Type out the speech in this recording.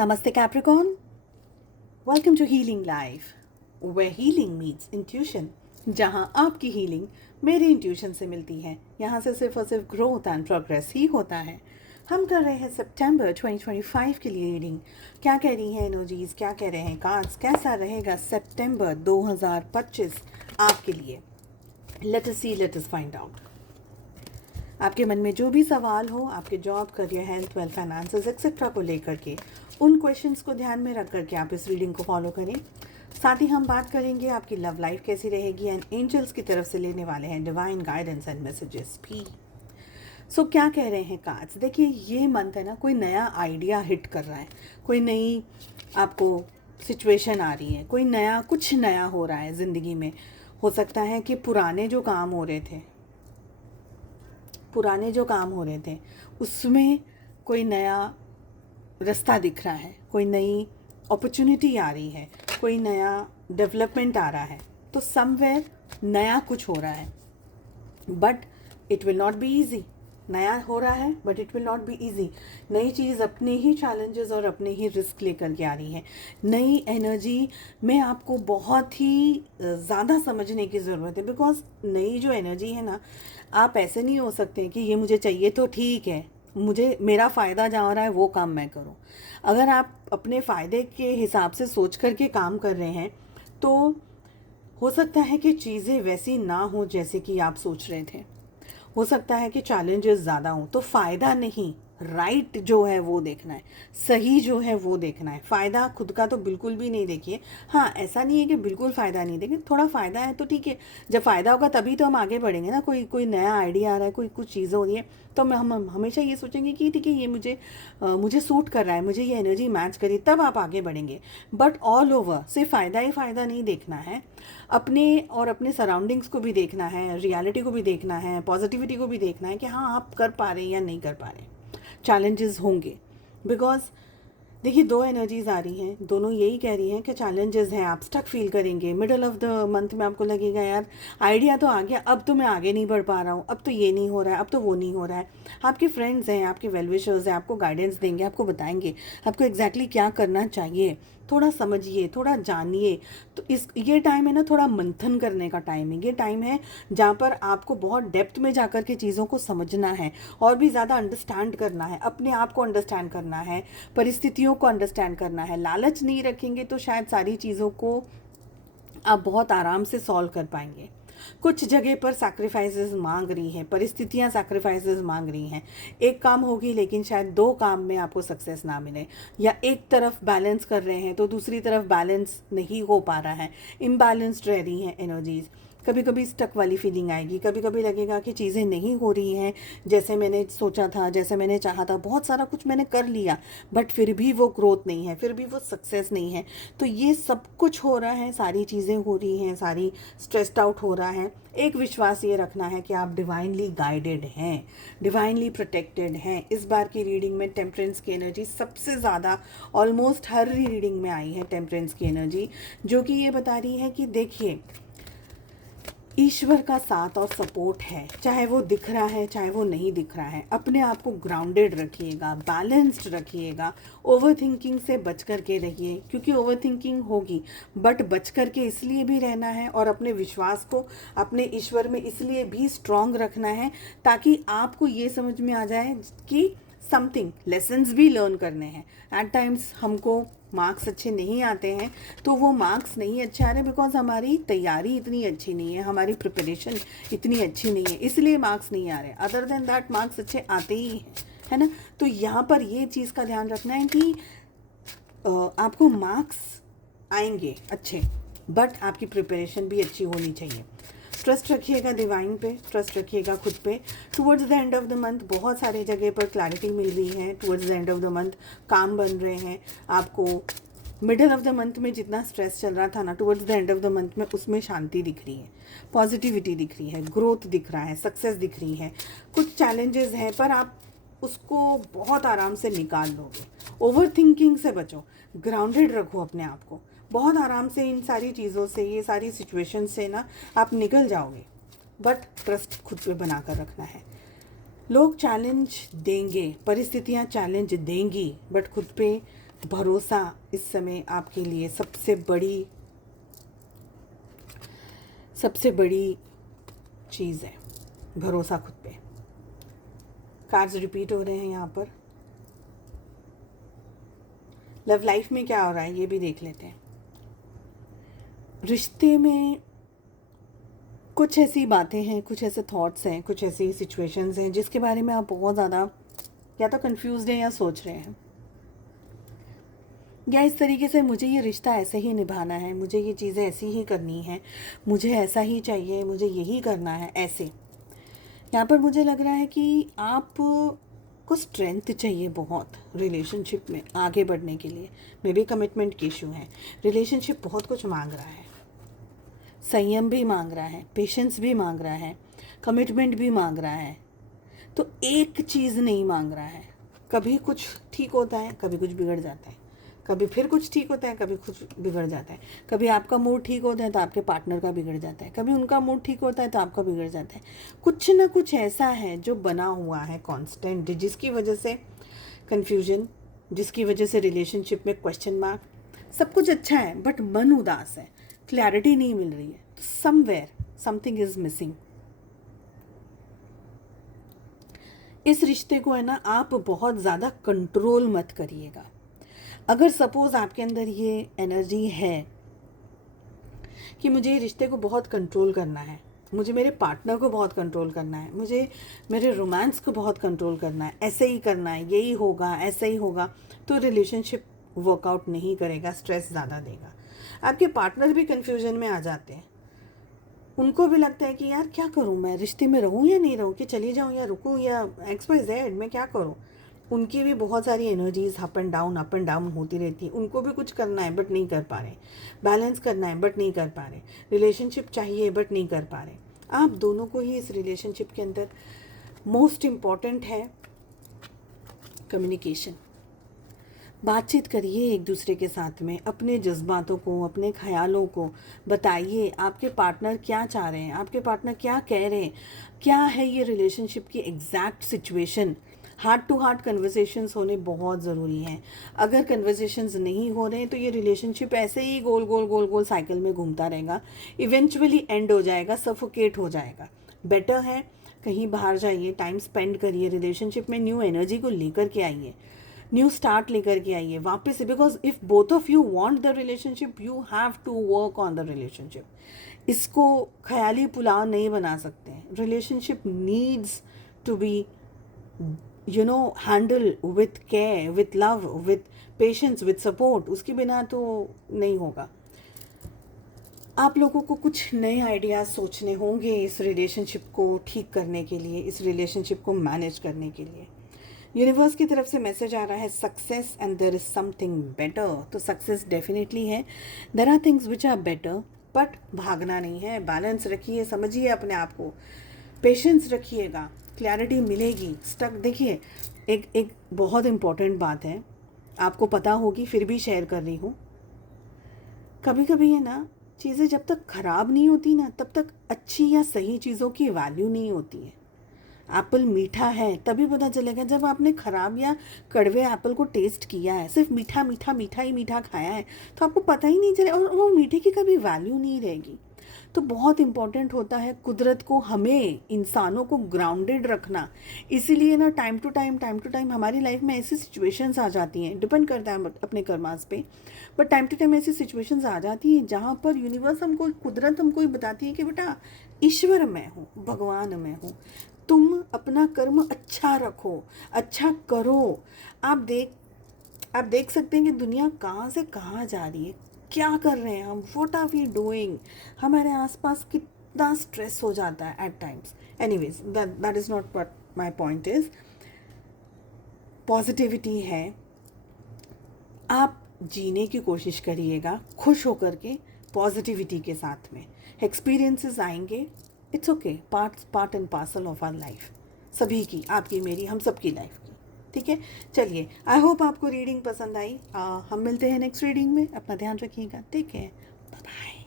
Namaste Capricorn. Welcome to Healing Life, where healing meets intuition. जहाँ आपकी healing मेरे intuition से मिलती है, यहाँ से सिर्फ और सिर्फ ग्रोथ एंड प्रोग्रेस ही होता है। हम कर रहे हैं सितंबर 2025 के लिए रीडिंग। क्या कह रही हैं एनर्जीज, क्या कह रहे हैं कार्ड्स, कैसा रहेगा सितंबर 2025 आपके लिए। लेट अस सी, लेट अस फाइंड आउट। आपके मन में जो भी सवाल हो, आपके job, career, health, wealth, finances etcetera को लेकर के, उन क्वेश्चंस को ध्यान में रख करके आप इस रीडिंग को फॉलो करें। साथ ही हम बात करेंगे आपकी लव लाइफ कैसी रहेगी एंड एंजल्स की तरफ से लेने वाले हैं डिवाइन गाइडेंस एंड मैसेजेस भी। सो क्या कह रहे हैं कार्ड्स। देखिए, ये मंथ है ना, कोई नया आइडिया हिट कर रहा है, कोई नई आपको सिचुएशन आ रही है, कोई नया कुछ नया हो रहा है ज़िंदगी में। हो सकता है कि पुराने जो काम हो रहे थे उसमें कोई नया रास्ता दिख रहा है, कोई नई अपॉर्चुनिटी आ रही है, कोई नया डेवलपमेंट आ रहा है। तो समवेयर नया कुछ हो रहा है, but it will not be easy. नया हो रहा है but it will not be easy. नई चीज़ अपने ही चैलेंजेस और अपने ही रिस्क लेकर के आ रही है। नई एनर्जी में आपको बहुत ही ज़्यादा समझने की ज़रूरत है, बिकॉज नई जो एनर्जी है ना, आप ऐसे नहीं हो सकते कि ये मुझे चाहिए तो ठीक है, मुझे मेरा फ़ायदा जहाँ रहा है वो काम मैं करूँ। अगर आप अपने फ़ायदे के हिसाब से सोच करके काम कर रहे हैं तो हो सकता है कि चीज़ें वैसी ना हो जैसे कि आप सोच रहे थे। हो सकता है कि चैलेंजेस ज़्यादा हों, तो फ़ायदा नहीं, राइट जो है वो देखना है, सही जो है वो देखना है। फ़ायदा खुद का तो बिल्कुल भी नहीं देखिए। हाँ, ऐसा नहीं है कि बिल्कुल फ़ायदा नहीं देखें, थोड़ा फ़ायदा है तो ठीक है। जब फ़ायदा होगा तभी तो हम आगे बढ़ेंगे ना। कोई नया आइडिया आ रहा है, कोई कुछ चीज़ें हो रही है, तो हम हमेशा ये सोचेंगे कि ठीक है, ये मुझे सूट कर रहा है, मुझे ये एनर्जी मैच करी, तब आप आगे बढ़ेंगे। बट ऑल ओवर सिर्फ फ़ायदा ही फ़ायदा नहीं देखना है, अपने सराउंडिंग्स को भी देखना है, रियलिटी को भी देखना है, पॉजिटिविटी को भी देखना है कि हाँ, आप कर पा रहे हैं या नहीं कर पा रहे। चैलेंजेस होंगे, बिकॉज देखिए, दो एनर्जीज आ रही हैं, दोनों यही कह रही हैं कि चैलेंजेस हैं, आप स्टक फील करेंगे। मिडल ऑफ द मंथ में आपको लगेगा यार आइडिया तो आ गया, अब तो मैं आगे नहीं बढ़ पा रहा हूँ, अब तो ये नहीं हो रहा है, अब तो वो नहीं हो रहा है। आपके फ्रेंड्स हैं, आपके वेलविशर्स हैं, आपको गाइडेंस देंगे, आपको बताएंगे आपको एग्जैक्टली क्या करना चाहिए। थोड़ा समझिए, थोड़ा जानिए। तो ये टाइम है ना, थोड़ा मंथन करने का टाइम है। ये टाइम है जहाँ पर आपको बहुत डेप्थ में जाकर के चीज़ों को समझना है और भी ज़्यादा अंडरस्टैंड करना है, अपने आप को अंडरस्टैंड करना है, परिस्थितियों को अंडरस्टैंड करना है। लालच नहीं रखेंगे तो शायद सारी चीज़ों को आप बहुत आराम से सॉल्व कर पाएंगे। कुछ जगह पर सैक्रिफाइसेस मांग रही हैं, परिस्थितियां सैक्रिफाइसेस मांग रही हैं। एक काम होगी लेकिन शायद दो काम में आपको सक्सेस ना मिले, या एक तरफ बैलेंस कर रहे हैं तो दूसरी तरफ बैलेंस नहीं हो पा रहा है, इम्बैलेंस्ड रह रही हैं एनर्जीज। कभी कभी स्टक वाली फीलिंग आएगी, कभी कभी लगेगा कि चीज़ें नहीं हो रही हैं जैसे मैंने सोचा था, जैसे मैंने चाहा था। बहुत सारा कुछ मैंने कर लिया बट फिर भी वो ग्रोथ नहीं है, फिर भी वो सक्सेस नहीं है। तो ये सब कुछ हो रहा है, सारी चीज़ें हो रही हैं, सारी स्ट्रेस्ड आउट हो रहा है। एक विश्वास ये रखना है कि आप डिवाइनली गाइडेड हैं, डिवाइनली प्रोटेक्टेड हैं। इस बार की रीडिंग में टेम्परेंस की एनर्जी सबसे ज़्यादा ऑलमोस्ट हर रीडिंग में आई है। टेम्परेंस की एनर्जी जो कि ये बता रही है कि देखिए, ईश्वर का साथ और सपोर्ट है, चाहे वो दिख रहा है चाहे वो नहीं दिख रहा है। अपने आप को ग्राउंडेड रखिएगा, बैलेंस्ड रखिएगा, ओवर थिंकिंग से बच करके रहिए, क्योंकि ओवर थिंकिंग होगी बट बच करके इसलिए भी रहना है और अपने विश्वास को अपने ईश्वर में इसलिए भी स्ट्रॉन्ग रखना है ताकि आपको ये समझ में आ जाए कि समथिंग लेसन्स भी लर्न करने हैं। एट टाइम्स हमको मार्क्स अच्छे नहीं आते हैं, तो वो मार्क्स नहीं अच्छे आ रहे बिकॉज हमारी तैयारी इतनी अच्छी नहीं है, हमारी प्रिपरेशन इतनी अच्छी नहीं है, इसलिए मार्क्स नहीं आ रहे। अदर देन दैट मार्क्स अच्छे आते ही हैं, है ना। तो यहाँ पर ये चीज़ का ध्यान रखना है कि आपको मार्क्स आएंगे अच्छे, बट आपकी प्रिपरेशन भी अच्छी होनी चाहिए। ट्रस्ट रखिएगा डिवाइन पे, ट्रस्ट रखिएगा खुद पे। Towards the end of the month बहुत सारी जगह पर क्लैरिटी मिल रही है। Towards the end of the month काम बन रहे हैं आपको। मिडल ऑफ द मंथ में जितना स्ट्रेस चल रहा था ना, towards the end of the month में उसमें शांति दिख रही है, पॉजिटिविटी दिख रही है, ग्रोथ दिख रहा है, सक्सेस दिख रही है। कुछ चैलेंजेस हैं पर आप उसको बहुत आराम से निकाल लोगे। ओवर थिंकिंग से बचो, ग्राउंडेड रखो अपने आप को। बहुत आराम से इन सारी चीज़ों से, ये सारी सिचुएशन से ना आप निकल जाओगे, बट ट्रस्ट खुद पे बना कर रखना है। लोग चैलेंज देंगे, परिस्थितियाँ चैलेंज देंगी, बट खुद पे भरोसा इस समय आपके लिए सबसे बड़ी चीज़ है, भरोसा खुद पे। कार्ड्स रिपीट हो रहे हैं यहाँ पर। लव लाइफ में क्या हो रहा है ये भी देख लेते हैं। रिश्ते में कुछ ऐसी बातें हैं, कुछ ऐसे थॉट्स हैं, कुछ ऐसी सिचुएशंस हैं जिसके बारे में आप बहुत ज़्यादा या तो कंफ्यूज्ड हैं या सोच रहे हैं, या इस तरीके से मुझे ये रिश्ता ऐसे ही निभाना है, मुझे ये चीज़ें ऐसी ही करनी है, मुझे ऐसा ही चाहिए, मुझे यही करना है, ऐसे। यहाँ पर मुझे लग रहा है कि आप को स्ट्रेंथ चाहिए बहुत रिलेशनशिप में आगे बढ़ने के लिए। मे बी कमिटमेंट की इशू है। रिलेशनशिप बहुत कुछ मांग रहा है, संयम भी मांग रहा है, पेशेंस भी मांग रहा है, कमिटमेंट भी मांग रहा है। तो एक चीज़ नहीं मांग रहा है। कभी कुछ ठीक होता है, कभी कुछ बिगड़ जाता है, कभी फिर कुछ ठीक होता है, कभी कुछ बिगड़ जाता है। कभी आपका मूड ठीक होता है तो आपके पार्टनर का बिगड़ जाता है, कभी उनका मूड ठीक होता है तो आपका बिगड़ जाता है। कुछ ना कुछ ऐसा है जो बना हुआ है कांस्टेंट, जिसकी वजह से कन्फ्यूजन, जिसकी वजह से रिलेशनशिप में क्वेश्चन मार्क। सब कुछ अच्छा है बट मन उदास है, क्लैरिटी नहीं मिल रही है। तो समवेयर समथिंग इज मिसिंग। इस रिश्ते को है ना आप बहुत ज़्यादा कंट्रोल मत करिएगा। अगर सपोज आपके अंदर ये एनर्जी है कि मुझे रिश्ते को बहुत कंट्रोल करना है, मुझे मेरे पार्टनर को बहुत कंट्रोल करना है, मुझे मेरे रोमांस को बहुत कंट्रोल करना है, ऐसे ही करना है, यही होगा, ऐसे ही होगा, तो रिलेशनशिप वर्कआउट नहीं करेगा, स्ट्रेस ज़्यादा देगा। आपके पार्टनर भी कन्फ्यूजन में आ जाते हैं। उनको भी लगता है कि यार क्या करूं, मैं रिश्ते में रहूं या नहीं रहूं, कि चली जाऊं या रुकूं या XYZ, मैं क्या करूं। उनकी भी बहुत सारी एनर्जीज अप एंड डाउन होती रहती है। उनको भी कुछ करना है बट नहीं कर पा रहे, बैलेंस करना है बट नहीं कर पा रहे, रिलेशनशिप चाहिए बट नहीं कर पा रहे। आप दोनों को ही इस रिलेशनशिप के अंदर मोस्ट इम्पॉर्टेंट है कम्युनिकेशन। बातचीत करिए एक दूसरे के साथ में, अपने जज्बातों को, अपने ख्यालों को बताइए। आपके पार्टनर क्या चाह रहे हैं, आपके पार्टनर क्या कह रहे हैं, क्या है ये रिलेशनशिप की exact situation. Heart to heart conversations होने बहुत ज़रूरी हैं। अगर कन्वर्सेशंस नहीं हो रहे तो ये रिलेशनशिप ऐसे ही गोल गोल गोल गोल साइकिल में घूमता रहेगा, इवेंचुअली एंड हो जाएगा, सफोकेट हो जाएगा। बेटर है कहीं बाहर जाइए, टाइम स्पेंड करिए, रिलेशनशिप में न्यू एनर्जी को लेकर के आइए, न्यू स्टार्ट लेकर के आइए वापस से। Because if both of you want the relationship, you have to work on the relationship. इसको ख्याली पुलाव नहीं बना सकते हैं। Relationship needs to be handle with care, with love, with patience, with support. उसके बिना तो नहीं होगा। आप लोगों को कुछ नए आइडियाज़ सोचने होंगे इस रिलेशनशिप को ठीक करने के लिए, इस रिलेशनशिप को मैनेज करने के लिए। यूनिवर्स की तरफ से मैसेज आ रहा है success and there is something better. तो सक्सेस डेफिनेटली है, there are things which are better, but भागना नहीं है। बैलेंस रखिए, समझिए अपने आप को, पेशेंस रखिएगा, क्लैरिटी मिलेगी। स्टक देखिए, एक बहुत इम्पॉर्टेंट बात है, आपको पता होगी फिर भी शेयर कर रही हूँ। कभी कभी है ना, चीज़ें जब तक ख़राब नहीं होती ना, तब तक अच्छी या सही चीज़ों की वैल्यू नहीं होती है। एप्पल मीठा है तभी पता चलेगा जब आपने ख़राब या कड़वे एप्पल को टेस्ट किया है, सिर्फ मीठा मीठा मीठा ही मीठा खाया है, तो आपको पता ही नहीं चले, और वो मीठे की कभी वैल्यू नहीं रहेगी। तो बहुत इम्पॉर्टेंट होता है कुदरत को, हमें इंसानों को ग्राउंडेड रखना। इसीलिए ना टाइम टू टाइम हमारी लाइफ में ऐसी सिचुएशंस आ जाती हैं, डिपेंड करता है अपने कर्मास पे, बट टाइम टू टाइम ऐसी सिचुएशंस आ जाती हैं जहाँ पर यूनिवर्स हमको, कुदरत हमको बताती है कि बेटा ईश्वर मैं हूँ, भगवान मैं हूँ, तुम अपना कर्म अच्छा रखो, अच्छा करो। आप देख सकते हैं कि दुनिया कहाँ से कहाँ जा रही है, क्या कर रहे हैं हम, व्हाट आर वी डूइंग। हमारे आसपास कितना स्ट्रेस हो जाता है at times. Anyways, that is not what my point is. Positivity है, आप जीने की कोशिश करिएगा खुश होकर के, पॉजिटिविटी के साथ में। एक्सपीरियंसेस आएंगे, it's okay, part and parcel of our life, सभी की, आपकी, मेरी, हम सब की लाइफ की। ठीक है, चलिए, आई होप आपको रीडिंग पसंद आई। हम मिलते हैं नेक्स्ट रीडिंग में। अपना ध्यान रखिएगा, टेक केयर, बाय बाय।